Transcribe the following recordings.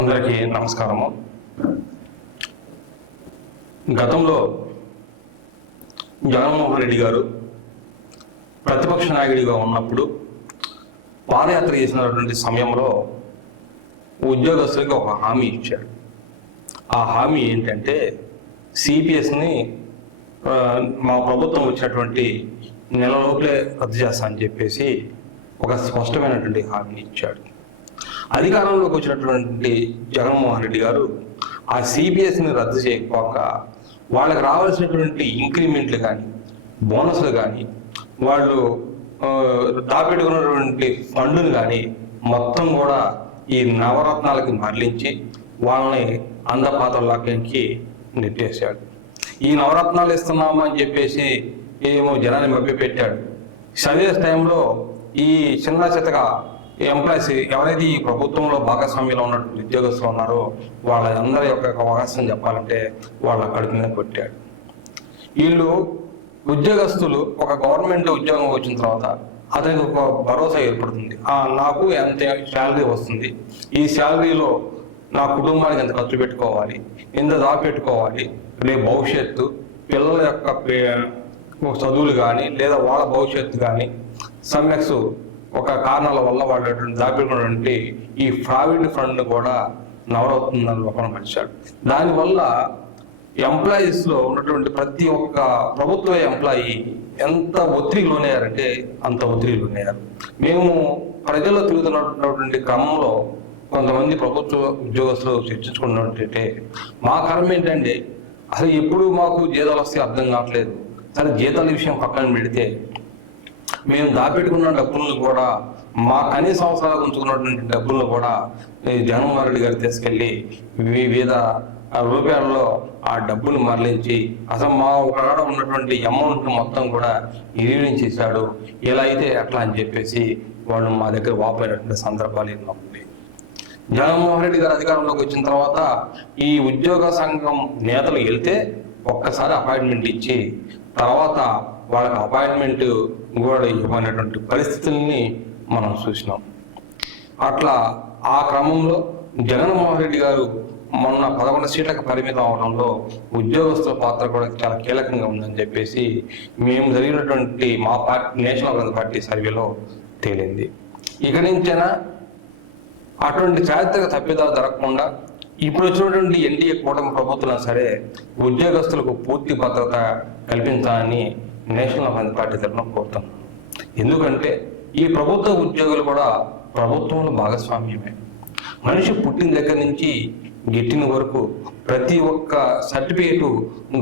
అందరికీ నమస్కారము. గతంలో జగన్మోహన్ రెడ్డి గారు ప్రతిపక్ష నాయకుడిగా ఉన్నప్పుడు పాదయాత్ర చేసినటువంటి సమయంలో ఉద్యోగస్తులకు ఒక హామీ ఇచ్చాడు. ఆ హామీ ఏంటంటే సిపిఎస్ని మా ప్రభుత్వం వచ్చినటువంటి నెలలోపలే రద్దు చేస్తానని చెప్పేసి ఒక స్పష్టమైనటువంటి హామీని ఇచ్చాడు. అధికారంలోకి వచ్చినటువంటి జగన్మోహన్ రెడ్డి గారు ఆ సిపిఎస్ని రద్దు చేయకపోక వాళ్ళకి రావాల్సినటువంటి ఇంక్రిమెంట్లు కానీ బోనస్లు కానీ వాళ్ళు దాపెట్టుకున్నటువంటి ఫండ్ను కానీ మొత్తం కూడా ఈ నవరత్నాలకి మరలించి వాళ్ళని అందపాతల్లోకి నెట్టేశాడు. ఈ నవరత్నాలు ఇస్తున్నాము అని చెప్పేసి ఏమో జనాన్ని మభ్యపెట్టాడు. అదే టైంలో ఈ చిన్న చితగా ఎంప్లాయీస్ ఎవరైతే ఈ ప్రభుత్వంలో భాగస్వామ్యంలో ఉన్నటువంటి ఉద్యోగస్తులు ఉన్నారో వాళ్ళందరి యొక్క అవకాశం చెప్పాలంటే వాళ్ళ కడుపు మీద కొట్టాడు. వీళ్ళు ఉద్యోగస్తులు ఒక గవర్నమెంట్ ఉద్యోగం వచ్చిన తర్వాత అతనికి ఒక భరోసా ఏర్పడుతుంది. నాకు ఎంత శాలరీ వస్తుంది, ఈ శాలరీలో నా కుటుంబానికి ఎంత ఖర్చు పెట్టుకోవాలి, ఎంత దాపెట్టుకోవాలి, రేపు భవిష్యత్తు పిల్లల యొక్క చదువులు కానీ లేదా వాళ్ళ భవిష్యత్తు కానీ సమ్యక్స్ ఒక కారణాల వల్ల వాళ్ళు దాపెట్టుకున్నటువంటి ఈ ప్రావిడెంట్ ఫండ్ కూడా నవరత్నాలు రూపొందించాడు. దానివల్ల ఎంప్లాయీస్లో ఉన్నటువంటి ప్రతి ఒక్క ప్రభుత్వ ఎంప్లాయీ ఎంత ఒత్తిడికి లోనయ్యారంటే అంత ఒత్తిడికి లోనయ్యారు. మేము ప్రజల్లో తిరుగుతున్నటువంటి క్రమంలో కొంతమంది ప్రభుత్వ ఉద్యోగస్తులు చర్చించుకున్నట్టే మా కారణం ఏంటంటే అసలు ఎప్పుడు మాకు జీతాలు వస్తే అర్థం కావట్లేదు. సరే జీతాల విషయం పక్కన పెడితే మేము దాపెట్టుకున్న డబ్బులను కూడా మా కనీస అవసరాలకు ఉంచుకున్నటువంటి డబ్బులను కూడా జగన్మోహన్ రెడ్డి గారు తీసుకెళ్ళి వివిధ రూపాయల్లో ఆ డబ్బులు మరలించి అసలు మా ఒకడ ఉన్నటువంటి అమౌంట్ మొత్తం కూడా ఇరిగించేశాడు. ఇలా అయితే ఎట్లా అని చెప్పేసి వాళ్ళు మా దగ్గర వాపోయినటువంటి సందర్భాలు ఎన్నో ఉన్నాయి. జగన్మోహన్ రెడ్డి గారు అధికారంలోకి వచ్చిన తర్వాత ఈ ఉద్యోగ సంఘం నేతలు వెళ్తే ఒక్కసారి అపాయింట్మెంట్ ఇచ్చి తర్వాత వాళ్ళకి అపాయింట్మెంట్ కూడా ఇవ్వనటువంటి పరిస్థితుల్ని మనం చూసినాం. అట్లా ఆ క్రమంలో జగన్మోహన్ రెడ్డి గారు మొన్న 11 సీట్లకు పరిమితం అవడంలో ఉద్యోగస్తుల పాత్ర కూడా చాలా కీలకంగా ఉందని చెప్పేసి మేము జరిగినటువంటి మా పార్టీ నేషనల్ కాంగ్రెస్ పార్టీ సర్వేలో తేలింది. ఇక నుంచైనా అటువంటి చారిత్రక తప్పిదాలు జరగకుండా ఇప్పుడు వచ్చినటువంటి ఎన్డీఏ కూటమి ప్రభుత్వం సరే ఉద్యోగస్తులకు పూర్తి భద్రత కల్పించాలని నేషనల్ కాంగ్రెస్ పార్టీ తరఫున కోరుతున్నాం. ఎందుకంటే ఈ ప్రభుత్వ ఉద్యోగులు కూడా ప్రభుత్వంలో భాగస్వామ్యమే. మనిషి పుట్టిన దగ్గర నుంచి గిట్టిన వరకు ప్రతి ఒక్క సర్టిఫికేటు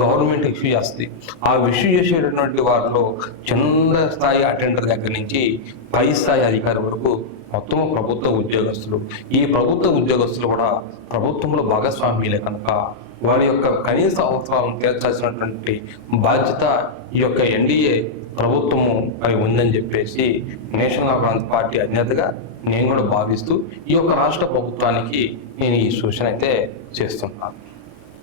గవర్నమెంట్ ఇష్యూ చేస్తుంది. ఆ ఇష్యూ చేసేటటువంటి వాటిలో చిన్న స్థాయి అటెండర్ దగ్గర నుంచి పై స్థాయి అధికారి వరకు మొత్తం ప్రభుత్వ ఉద్యోగస్తులు. ఈ ప్రభుత్వ ఉద్యోగస్తులు కూడా ప్రభుత్వంలో భాగస్వామ్యులే కనుక వారి యొక్క కనీస అవసరాలను తీర్చాల్సినటువంటి బాధ్యత ఈ యొక్క ఎన్డీఏ ప్రభుత్వము పై ఉందని చెప్పేసి నేషనల్ కాంగ్రెస్ పార్టీ అధినేతగా నేను కూడా భావిస్తూ ఈ యొక్క రాష్ట్ర ప్రభుత్వానికి నేను ఈ సూచన అయితే చేస్తున్నాను.